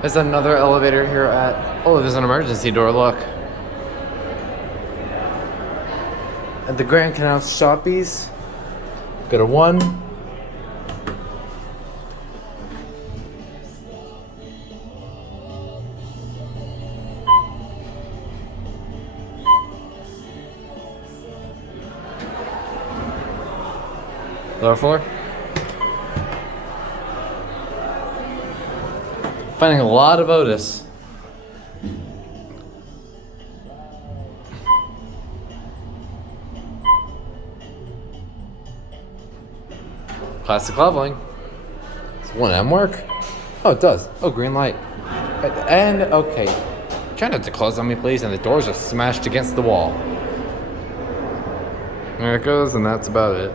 There's another elevator here at... Oh, there's an emergency door, look. At the Grand Canal Shoppies. Go to 1. Lower floor. Finding a lot of Otis. Plastic leveling. Does 1M work? Oh, it does. Oh, green light. And, okay. Try not to close on me, please. And the door's just smashed against the wall. There it goes, and that's about it.